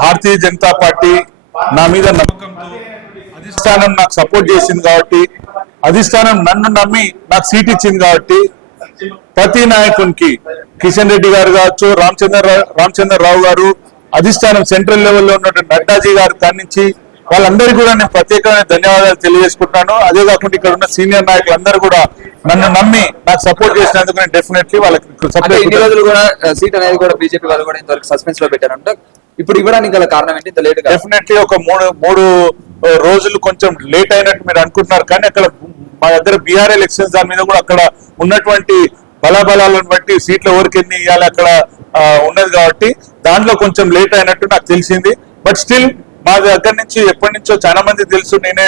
Bharatiya Janata party నా మీద నమ్మకంతో అధిష్టానం నాకు సపోర్ట్ చేసింది కాబట్టి, అధిష్టానం నన్ను నమ్మి నాకు సీట్ ఇచ్చింది కాబట్టి ప్రతి నాయకునికి కిషన్ రెడ్డి గారు కావచ్చు, రామచంద్రరావు గారు, అధిష్టానం సెంట్రల్ లెవెల్లో ఉన్నటువంటి నడ్డాజీ గారు కానించి వాళ్ళందరికీ కూడా నేను ప్రత్యేకమైన ధన్యవాదాలు తెలియజేసుకుంటున్నాను. అదే కాకుండా ఇక్కడ ఉన్న సీనియర్ నాయకులందరూ కూడా నన్ను నమ్మి నాకు సపోర్ట్ చేసినందుకు నేను డెఫినెట్లీ వాళ్ళకి ఇన్ని రోజులు కూడా సీట్ అనేది కూడా బీజేపీ వాళ్ళు కూడా ఇంతవరకు సస్పెన్స్ లో పెట్టారంట. ఇప్పుడు ఇవ్వడానికి గల కారణం ఏంటి? ఇంత లేట్ డెఫినెట్లీ ఒక మూడు రోజులు కొంచెం లేట్ అయినట్టు మీరు అనుకుంటున్నారు, కానీ అక్కడ మా దగ్గర బీహార్ ఎలక్షన్స్ దాని మీద కూడా అక్కడ ఉన్నటువంటి బలాబలాలను బట్టి సీట్లు ఎవరికి ఎన్ని ఇవ్వాలి అక్కడ ఉన్నది కాబట్టి దాంట్లో కొంచెం లేట్ అయినట్టు నాకు తెలిసింది. బట్ స్టిల్ మా దగ్గర నుంచి ఎప్పటి నుంచో చాలా మంది తెలుసు, నేనే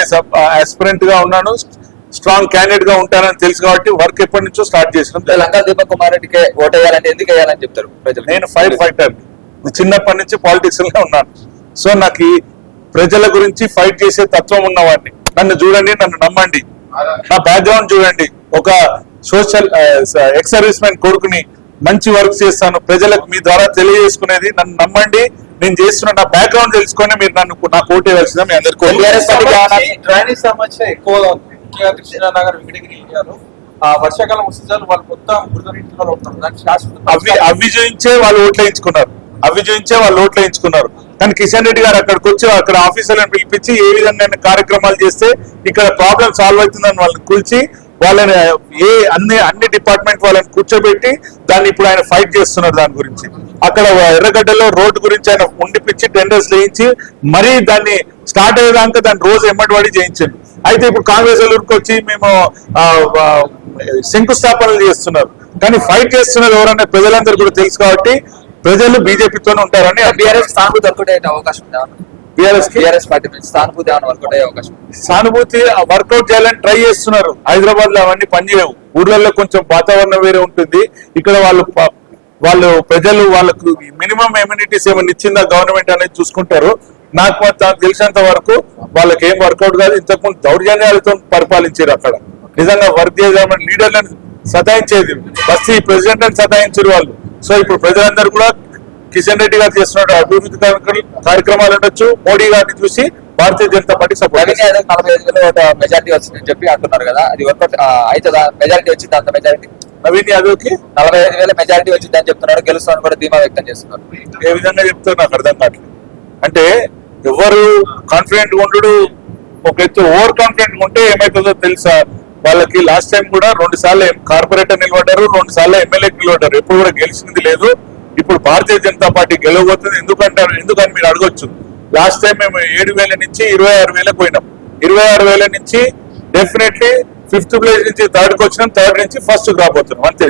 ఆస్పిరెంట్ గా ఉన్నాను, స్ట్రాంగ్ క్యాండిడేట్ గా ఉంటానని తెలుసు కాబట్టి వర్క్ ఎప్పటి నుంచో స్టార్ట్ చేసినాం. లంకా దీపక్ కుమార్ రెడ్డికి ఓట్ వేయాలంటే ఎందుకు వేయాలని చెప్తారు ప్రజలు? నేను ఫైటర్ చిన్నప్పటి నుంచి పాలిటిక్స్ లో ఉన్నాను. సో నాకు ప్రజల గురించి ఫైట్ చేసే తత్వం ఉన్నవాడిని. నన్ను చూడండి, నన్ను నమ్మండి, నా బ్యాక్గ్రౌండ్ చూడండి. ఒక సోషల్ ఎక్స్ సర్వీస్ మ్యాన్ కొడుకుని, మంచి వర్క్ చేస్తాను, ప్రజలకు మీ ద్వారా తెలియజేసుకునేది. నన్ను నమ్మండి, నేను చేస్తున్న నా బ్యాక్గ్రౌండ్ తెలుసుకొని మీరు నాకు ఓటు వేయాల్సిందా మీ అందరికీ. డ్రైనేజ్ సమస్య ఎక్కువగా ఉంది, ముఖ్యంగా కృష్ణానగర్ వెంకటగిరి ఏరియాలో. వర్షాకాలం వస్తే చాలు వాళ్ళు మొత్తం బురద నీటిలో ఉంటారు. అవి చూయించే వాళ్ళు ఓట్లు వేయించుకున్నారు. కానీ కిషన్ రెడ్డి గారు అక్కడికి వచ్చి అక్కడ ఆఫీసర్లను పిలిపించి ఏ విధంగా కార్యక్రమాలు చేస్తే ఇక్కడ ప్రాబ్లం సాల్వ్ అవుతుందని వాళ్ళని కూల్చి వాళ్ళని అన్ని డిపార్ట్మెంట్ వాళ్ళని కూర్చోబెట్టి దాన్ని ఇప్పుడు ఆయన ఫైట్ చేస్తున్నారు. దాని గురించి అక్కడ ఎర్రగడ్డలో రోడ్డు గురించి ఆయన ఉండిపించి టెండర్స్ వేయించి మరీ దాన్ని స్టార్ట్ అయ్యేదాకా దాన్ని రోజు ఎమ్మటివాడి చేయించారు. అయితే ఇప్పుడు కాంగ్రెస్ వాళ్ళకి వచ్చి మేము శంకుస్థాపనలు చేస్తున్నారు, కానీ ఫైట్ చేస్తున్నారు ఎవరన్నా ప్రజలందరూ కూడా తెలుసు కాబట్టి ప్రజలు బీజేపీతోనే ఉంటారని. బీఆర్ఎస్ సానుభూతి వర్కౌట్ అయ్యే అవకాశం ఉందా? బీఆర్ఎస్ పార్టీ నుంచి సానుభూతి వర్కౌట్ అయ్యే అవకాశం? సానుభూతి వర్కౌట్ చేయాలని ట్రై చేస్తున్నారు. హైదరాబాద్ లో అవన్నీ పనిచేయవు. ఊర్లలో కొంచెం వాతావరణం వేరే ఉంటుంది. ఇక్కడ వాళ్ళు ప్రజలు వాళ్ళకు మినిమం ఎమ్యూనిటీస్ ఏమైనా ఇచ్చిందా గవర్నమెంట్ అనేది చూసుకుంటారు. నాకు తెలిసినంత వరకు వాళ్ళకి ఏం వర్కౌట్ కాదు. ఇంతకుముందు దౌర్జన్యాలతో పరిపాలించారు. అక్కడ నిజంగా వర్క్ చేద్దామని లీడర్లను సతాయించేది, బస్తీ ప్రెసిడెంట్ అని సతాయించారు వాళ్ళు. సో ఇప్పుడు ప్రజలందరూ కూడా కిషన్ రెడ్డి గారు చేస్తున్న అభివృద్ధి కార్యక్రమాలు ఉండొచ్చు, మోడీ గారిని చూసి Bharatiya Janata party support. 45,000 majority వచ్చిందని చెప్పి అంటున్నారు కదా, అది వర్కౌట్ అయితే మెజారిటీ వచ్చింది? అంత మెజారిటీ నవీన్ యాదవ్కి 45,000 మెజారిటీ వచ్చిందని చెప్తున్నారు. గెలుస్తాను కూడా ధీమా వ్యక్తం చేస్తున్నారు. ఏ విధంగా చెప్తారు నాకు అర్థం కావట్లేదు. అంటే ఎవరు కాన్ఫిడెంట్ ఉండడు, ఒక ఎత్తు ఓవర్ కాన్ఫిడెంట్ ఉంటే ఏమైతుందో తెలుసా? వాళ్ళకి లాస్ట్ టైం కూడా 2 సార్లు కార్పొరేటర్ నిలబడ్డారు, 2 సార్లు ఎమ్మెల్యేకి నిలబడ్డారు, ఎప్పుడు కూడా గెలిచింది లేదు. ఇప్పుడు భారతీయ జనతా పార్టీ గెలవబోతుంది. ఎందుకని మీరు అడగొచ్చు. లాస్ట్ టైం మేము 7,000 నుంచి 26,000 పోయినాం. 26,000 నుంచి డెఫినెట్లీ 5th ప్లేస్ నుంచి 3rd కి వచ్చినాం, 3rd నుంచి 1st కి రాబోతున్నాం అంతే.